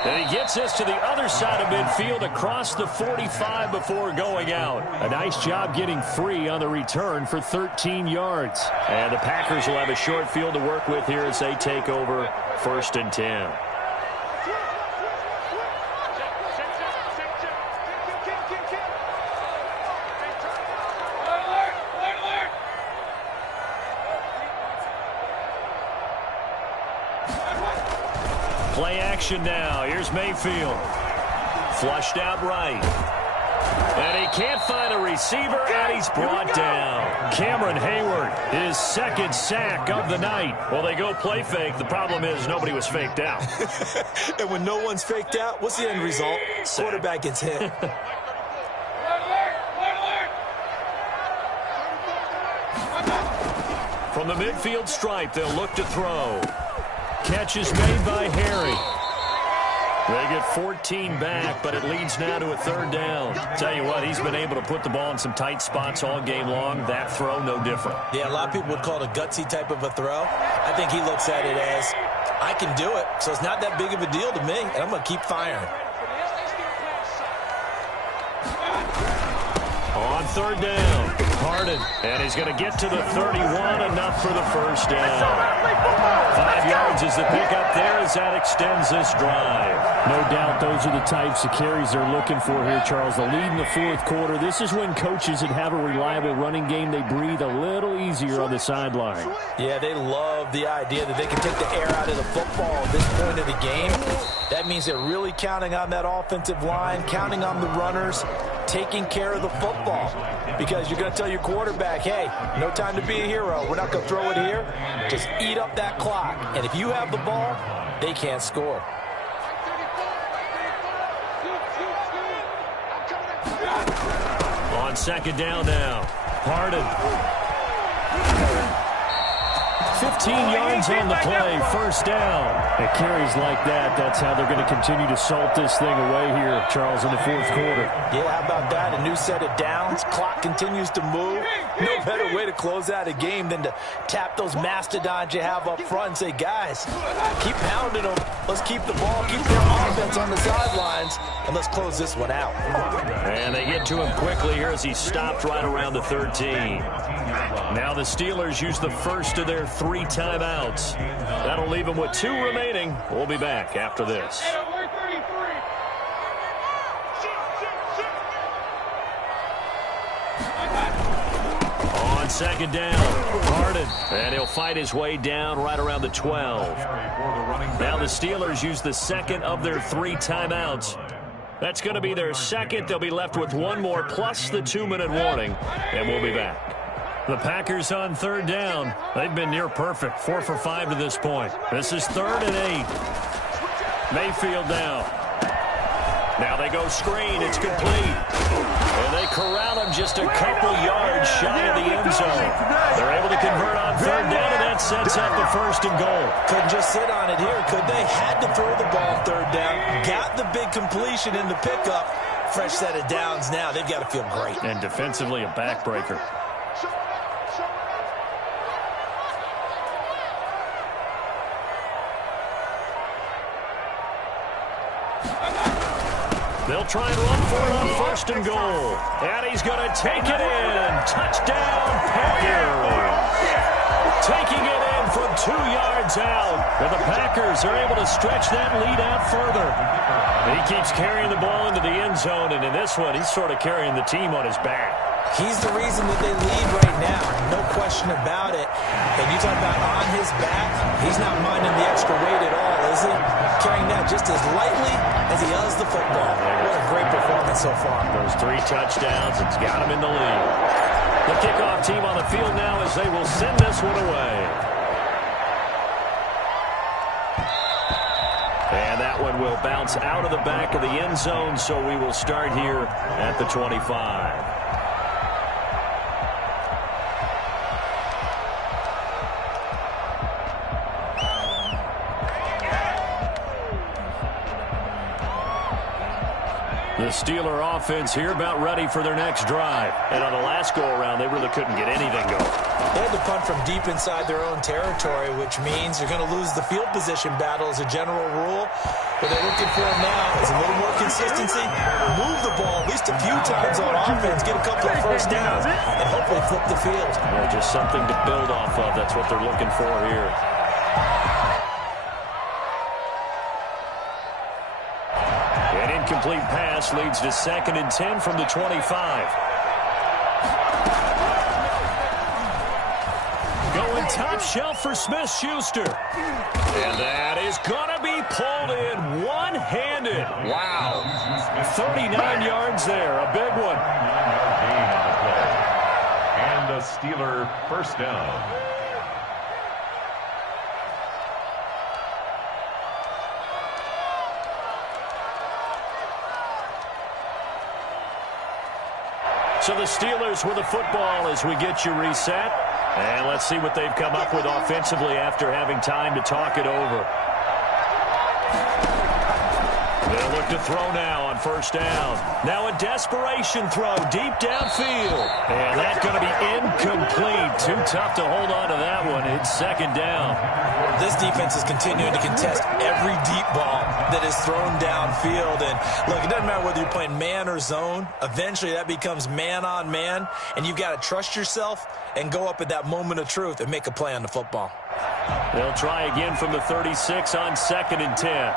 And he gets this to the other side of midfield across the 45 before going out. A nice job getting free on the return for 13 yards. And the Packers will have a short field to work with here as they take over first and 10. Play action now. Here's Mayfield. Flushed out right. And he can't find a receiver, and he's brought down. Cameron Hayward, his 2nd sack of the night. Well, they go play fake. The problem is nobody was faked out. And when no one's faked out, what's the end result? Quarterback gets hit. From the midfield stripe, they'll look to throw. Catch is made by Harry. They get 14 back, but it leads now to a third down. Tell you what, he's been able to put the ball in some tight spots all game long. That throw, no different. Yeah, a lot of people would call it a gutsy type of a throw. I think he looks at it as, I can do it, so it's not that big of a deal to me, and I'm going to keep firing. On third down, Harden, and he's going to get to the 31, enough for the first down. 5 yards is the pickup there as that extends this drive. No doubt those are the types of carries they're looking for here, Charles. The lead in the fourth quarter. This is when coaches that have a reliable running game, they breathe a little easier on the sideline. Yeah, they love the idea that they can take the air out of the football at this point of the game. That means they're really counting on that offensive line, counting on the runners, taking care of the football. Because you're going to tell your quarterback, hey, no time to be a hero. We're not going to throw it here. Just eat up that clock. And if you have the ball, they can't score. On second down now, Harden. 15 yards on the play, first down. It carries like that. That's how they're going to continue to salt this thing away here, Charles, in the fourth quarter. Yeah, how about that? A new set of downs. Clock continues to move. No better way to close out a game than to tap those mastodons you have up front and say, guys, keep pounding them. Let's keep the ball, keep their offense on the sidelines, and let's close this one out. And they get to him quickly here as he stopped right around the 13. Now the Steelers use the first of their 3 timeouts. That'll leave them with 2 remaining. We'll be back after this. On second down, Harden. And he'll fight his way down right around the 12. Now the Steelers use the second of their 3 timeouts. That's going to be their second. They'll be left with 1 more plus the 2-minute warning. And we'll be back. The Packers on third down. They've been near perfect, 4 for 5 to this point. This is 3rd and 8. Mayfield now. Now they go screen. It's complete. And they corral him just a couple yards shy of the end zone. They're able to convert on third down, and that sets up the 1st and goal. Couldn't just sit on it here, could they? Had to throw the ball third down. Got the big completion in the pickup. Fresh set of downs now. They've got to feel great. And defensively, a backbreaker. They'll try and run for it on 1st and goal. And he's going to take it in. Touchdown, Packers. Taking it in from 2 yards out. And the Packers are able to stretch that lead out further. He keeps carrying the ball into the end zone, and in this one, he's sort of carrying the team on his back. He's the reason that they lead right now. No question about it. And you talk about on his back, he's not minding the extra weight at all, is he? Carrying that just as lightly as he does the football. What a great performance so far. Those 3 touchdowns, it's got him in the lead. The kickoff team on the field now as they will send this one away. And that one will bounce out of the back of the end zone, so we will start here at the 25. The Steeler offense here about ready for their next drive. And on the last go-around, they really couldn't get anything going. They had to punt from deep inside their own territory, which means they're going to lose the field position battle as a general rule. What they're looking for now is a little more consistency. Move the ball at least a few times on offense. Get a couple of first downs and hopefully flip the field. Yeah, just something to build off of. That's what they're looking for here. Incomplete pass leads to 2nd and 10 from the 25. Going top shelf for Smith-Schuster. And that is going to be pulled in one-handed. Wow. 39 yards there. A big one. And a Steeler first down. So the Steelers with the football as we get you reset. And let's see what they've come up with offensively after having time to talk it over. They'll look to throw now on 1st down. Now a desperation throw deep downfield. And that's going to be incomplete. Too tough to hold on to that one. It's 2nd down. This defense is continuing to contest every deep ball that is thrown downfield. And look, it doesn't matter whether you're playing man or zone. Eventually that becomes man on man. And you've got to trust yourself and go up at that moment of truth and make a play on the football. They'll try again from the 36 on 2nd and 10.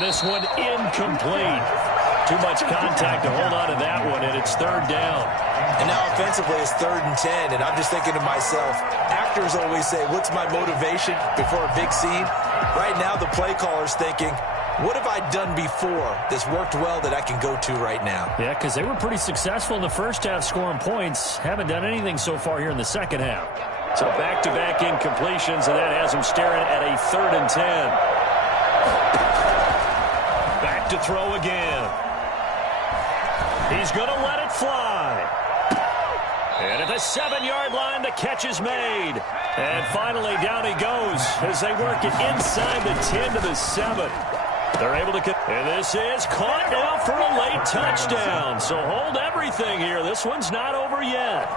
This one incomplete. Too much contact to hold on to that one, and it's 3rd down. And now offensively it's 3rd and 10, and I'm just thinking to myself, actors always say, what's my motivation before a big scene? Right now the play caller's thinking, what have I done before that's worked well that I can go to right now? Yeah, because they were pretty successful in the first half scoring points. Haven't done anything so far here in the second half. So back-to-back incompletions, and that has them staring at a 3rd and 10. Back to throw again. He's going to let it fly. And at the 7-yard line, the catch is made. And finally, down he goes as they work it inside the 10 to the 7. They're able to and this is caught now for a late touchdown. So hold everything here. This one's not over yet.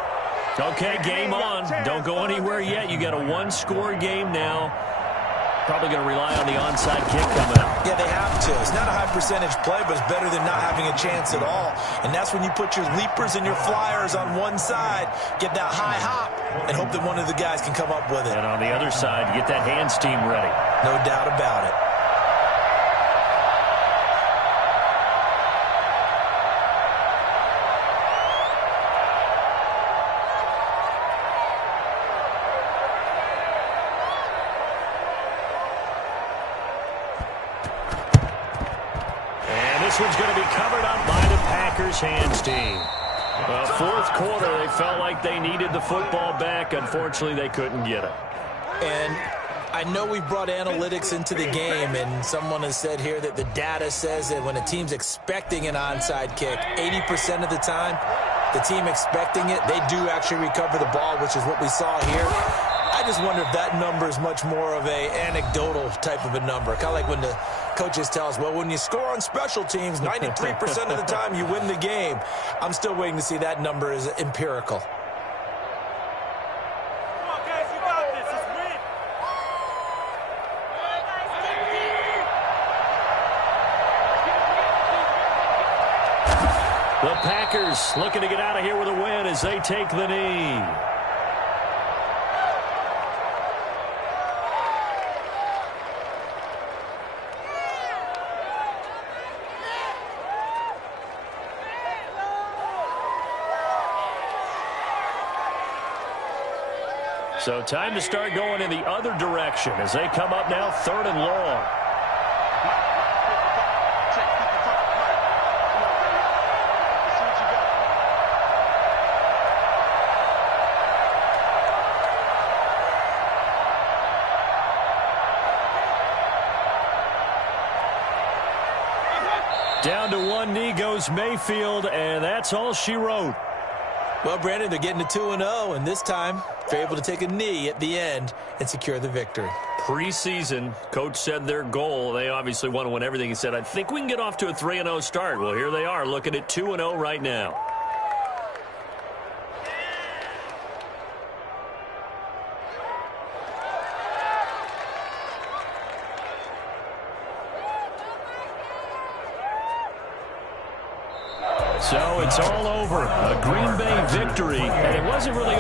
Okay, game on. Don't go anywhere yet. You got a 1-score game now. Probably going to rely on the onside kick coming up. Yeah, they have to. It's not a high percentage play, but it's better than not having a chance at all. And that's when you put your leapers and your flyers on one side, get that high hop, and hope that one of the guys can come up with it. And on the other side, get that hands team ready. No doubt about it. This one's going to be covered up by the Packers hands team. Fourth quarter, they felt like they needed the football back. Unfortunately, they couldn't get it. And I know we brought analytics into the game, and someone has said here that the data says that when a team's expecting an onside kick, 80% of the time, the team expecting it, they do actually recover the ball, which is what we saw here. I just wonder if that number is much more of a anecdotal type of a number. Kind of like when the coaches tell us, well, when you score on special teams, 93% of the time you win the game. I'm still waiting to see that number is empirical. Come on, guys, you got this. Let's win. The Packers looking to get out of here with a win as they take the knee. So time to start going in the other direction as they come up now 3rd and long. Down to one knee goes Mayfield, and that's all she wrote. Well, Brandon, they're getting to 2-0, and this time they're able to take a knee at the end and secure the victory. Preseason, coach said their goal, they obviously want to win everything. He said, I think we can get off to a 3-0 start. Well, here they are looking at 2-0 right now. So it's all over. A Green Bay victory, and it wasn't really